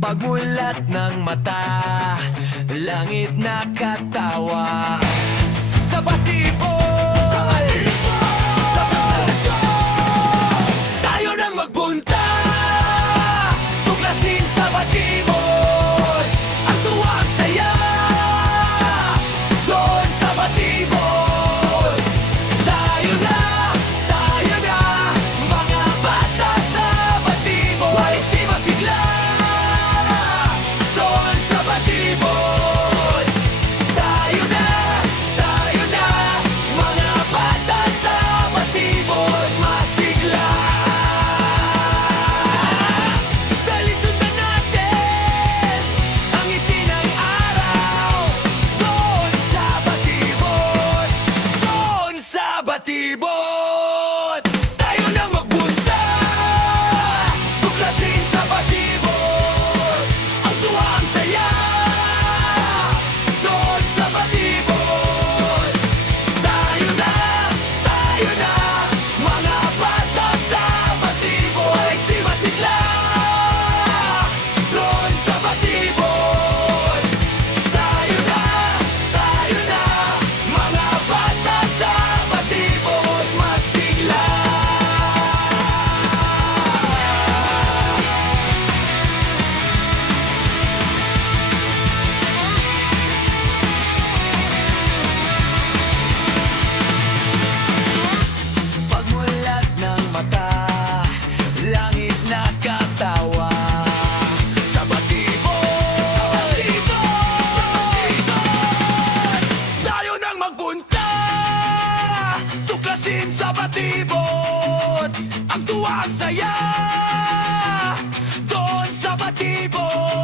Pagmulat ng mata, langit nakatawa. Sa batibol, sa batibol, tayo nang magpunta, tuklasin sa batibol ang tuwang saya. Doon sa batibol, tayo na, mga bata sa batibol. Balik si Masigla, doon sa batibol, tayo na, mga bata sa batibol. Masigla, dali sundan natin ang ngiti ng araw. Doon sa batibol, doon sa batibol, tayo nang magbunta, tuklasin sa batibol ang tuwang saya. Doon sa batibol, tayo na, mga bata sa batibol. Balik si Masigla, doon sa batibol, tayo na, mga bata sa batibol. Masigla. Pagmulat ng mata, langit nakatawa. Sa batibol, tayo nang magpunta, tuklasin sa batibol ang tuwang saya. Doon sa batibol,